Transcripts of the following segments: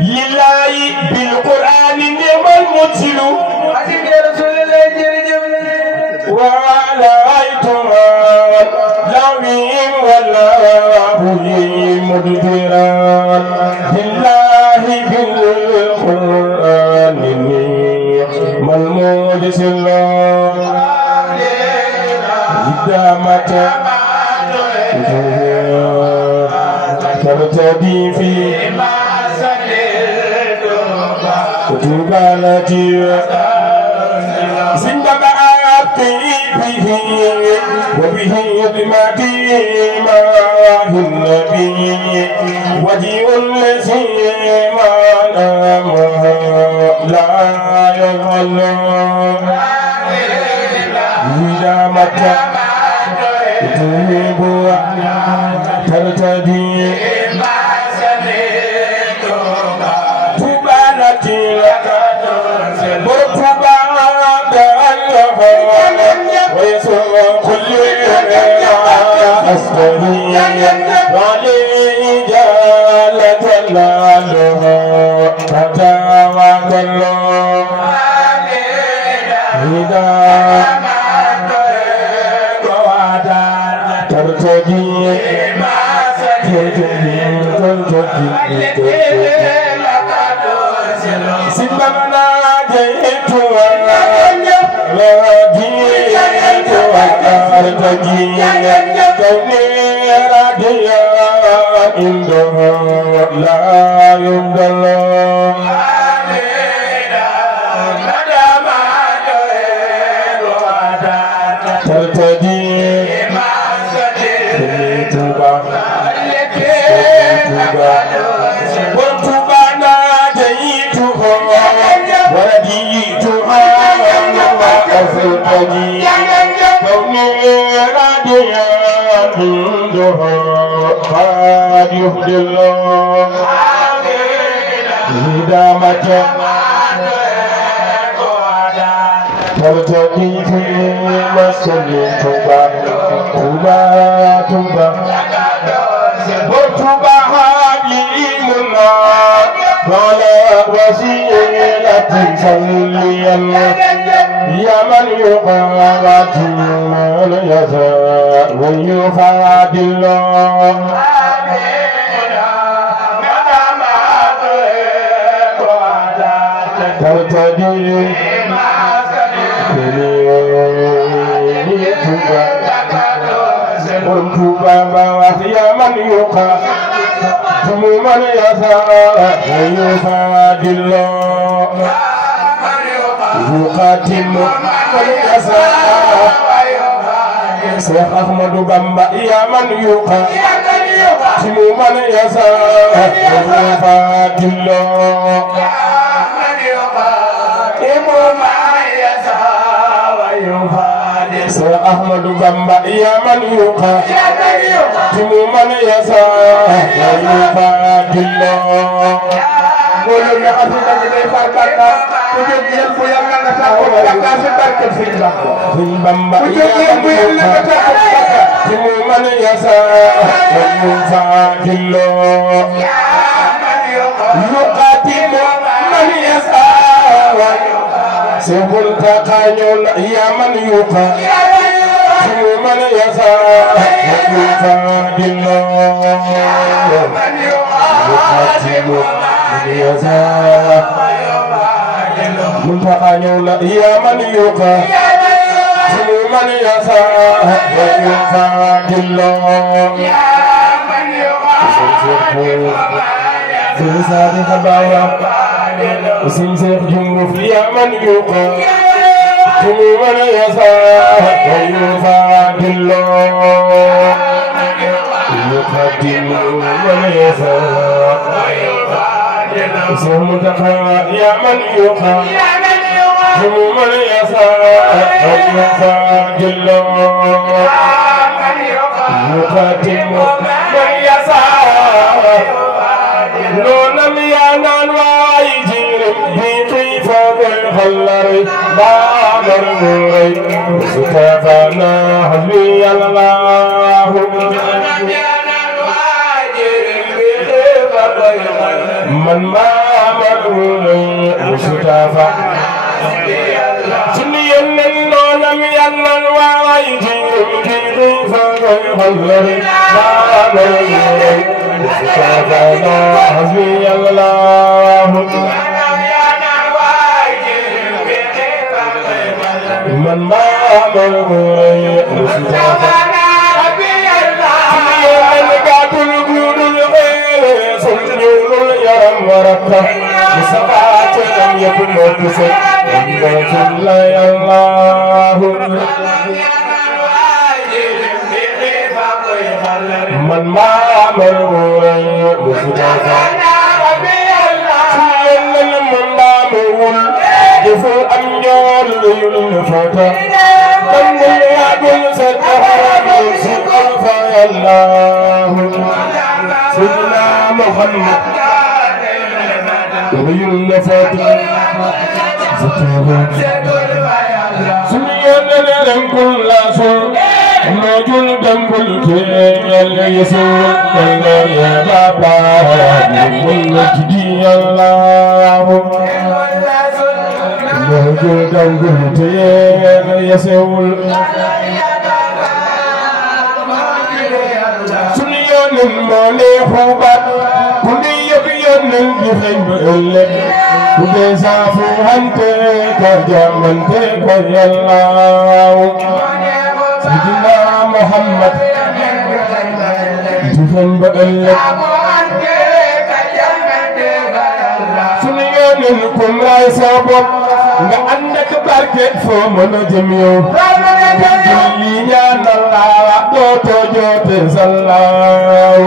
لله بالقرآن نعم المرسل وعلى أيتها لعين والله مدبرا لله بالقرآن نعم المرسل إذا متى ترتدي في كتبالتي زندب به وبه بماتي ما النبي وجيء الذي ما نام لا يغل إذا متى تهيب ترتدي تبالتي ويسوع كل أسري ولي جالة الله فتاوى الله إذا ترتدي سببنا جئت أرتجي كوني راديا عنده لا يبدل ترتجي والتوبة ناديته ورديتها وأرتجي كوني راديا عنده قد يهدي الله إذا متى ترتقي في مسجد توبة توبة وتوبة حبيبنا ولا وسيلة صليا يا من يقاتل من يشاء ويفادي الله ترتدي والتوبة يا من يقاتل من يشاء ويفادي الله يقاتل من يشاء Cheikh Ahmadou Bamba ya man yuqatilu man yashaa yufaadillo Cheikh Ahmadou Bamba ya man yuqatilu man yashaa yufaadillo mbooloo mi Afrika bi day far barka ku jóg yéen bu yàlla nga taxaw barka si barke Sëriñ Bamba Sëriñ Bamba ku jóg yéen bu yàlla nga taxaw barka ci mu man yashaa yufaadillo yuqatilu man yashaa Seexul Taqañol ya man yuqatilu man yashaa yufaadillo yuqatilu منتقى يولا يا من يقاتل من يشاء ويفادي الله في سادة بايا وسمسيخ جنوف يا من يقاتل من يشاء ويفادي الله يقاتل من يشاء منتقى يا من يقاتل من يشاء ويفادي الله يقاتل من يشاء نونم يا نان وايجير بكيف بالخلر بابر نوري ستفانا حبي الله نونم يا نان وايجير بكيف بالخلر من ما مرور مصطفى سني النون ينن وايجي فغير ما مرور مصطفى حسبي الله من ما مرور مصطفى ورقة بسبعة لم يكن مرتسل إن لا الله من ما أمره بسجاة من ما أمره جفو أمجال للفتى من يقول ستحرم سقف الله سيدنا محمد ويل فاتح سنيان لن كل سن نجل دمبل تيال يسوع الله يا بابا من جدي الله نجل دمبل تيال يسوع سنيان الملك نلجحن بألك وبيسافو هنتك جامنتك يا الله سيدنا محمد جحن بألك سنيانكم لا سبب عندك بركة فمن جميع جليا نلا دوتو جوت سلاو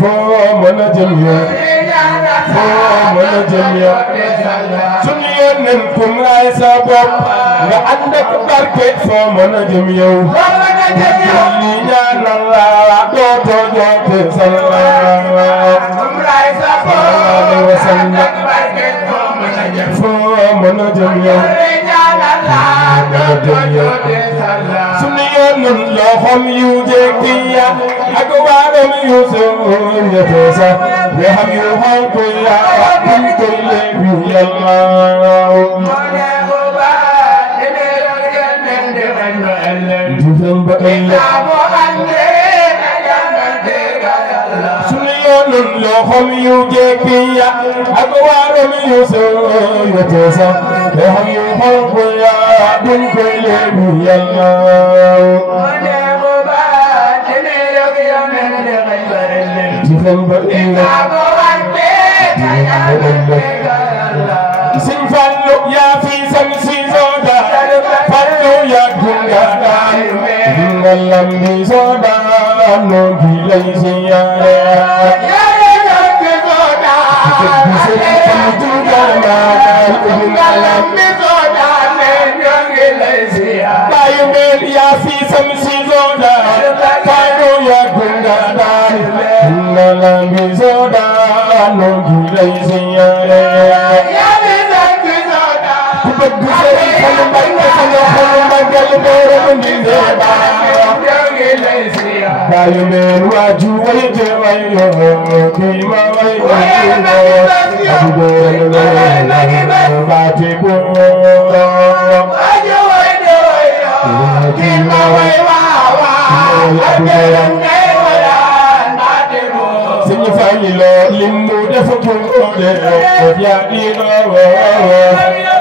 فمن جميع سنيانكم لا سبب عندك بركة فمن جميع جليا نلا دوتو جوت سلاو فمن جميع سنيان لهم يوجكيا أقوالهم يوسف يتوسع وهم يوحوا من كل بي الله جفن بألك سنيان لهم يوجكيا أقوالهم يوسف يتوسع وهم يوحوا من كل بي الله سنفلو يا في سمسي زودا فلو يا دنيا إن اللمبي زودا نوبي ليسي يا يا في سمسي زودا فلو يا دنيا لمبي زودا نوبي ليسي يا كبد سري كلمة كلمة من دبا كلمة واجو ويجمعيو كيما ويجمعيو أبو بيرن باتيبو واجو ويجمعيو كيما ويجمعيو أبو بيرن Sinifalilo limu defukulo de obiadino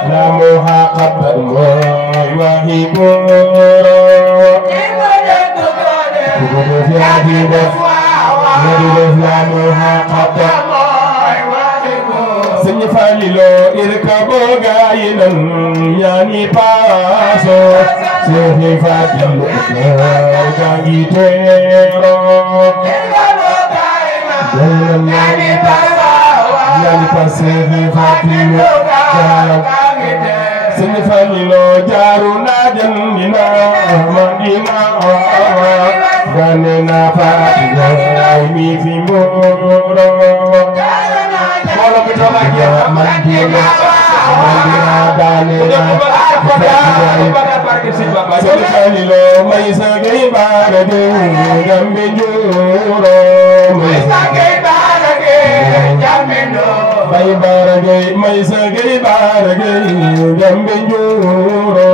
la moha kabango wahibo kubo fiadino la moha kabango Sinifalilo irkabo gayinan yani paso Sinifalilo gayitero Yani passevi fatilo Sinifalilo jaruna jandina Madina Ganena fatilo Ini fimboro Kalau kita lagi Madina Ganena Sinifalilo Maisa gay bagadu Gambi juro Mbay Baara Gay may sa gay Baara Gay Jambe Njuuro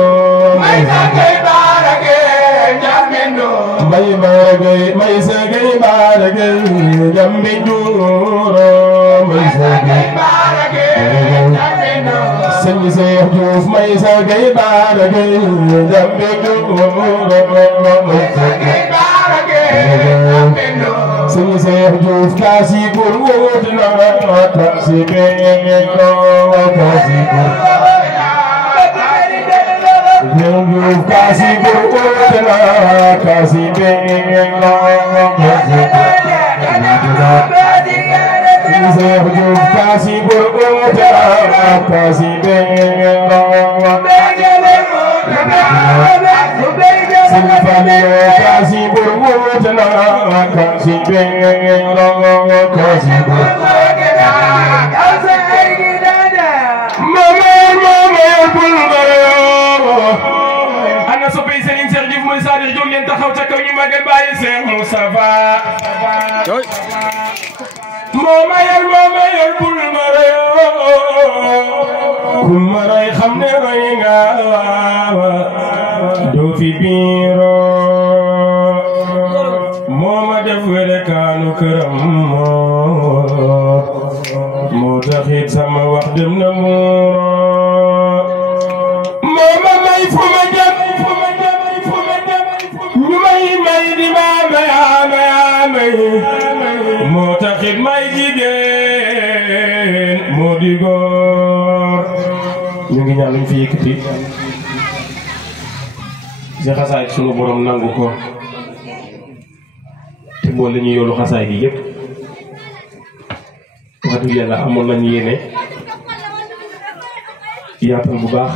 may sa gay Baara Gay Jambe Njuuro Mbay Baara Gay may sa gay Baara Gay Jambe Njuuro may sa gay Baara Gay Jambe Njuuro Sëñ Seex Juuf may sa gay Baara Gay Jambe Njuuro may sa gay Baara Gay Jambe Njuuro Sëñ Seex Juuf kaasi gur wóot na kaasi beño kaasi gur Juuf kaasi gur wóot na kaasi beño kaasi Sëñ Seex Juuf kaasi gur wóot na kaasi beño Sëñ Falilu kaasi gur wóot na kaasi beño kaasi gur mama bul mayo ana soppay Serigne Cheikh Diouf mooy Sadio jóg leen taxaw ca kaw ñu magal bàyyi Cheikh Moustapha mama yar bul mayo ku maray xam ne roy nga doo fi biiro mooma def wele kaanu këram moo taxit sama wax dem na muuro mooma may fu ma jëm ñu may di ma may moo taxit may jigéen moo di góor ñu ngi ñaan luñ fi yëkkati ci xasaay sunu borom nangu ko te boole ñu yoolu xasaay bi yëpp wax dëgg yàlla amoon nañu yéene yaatal bu baax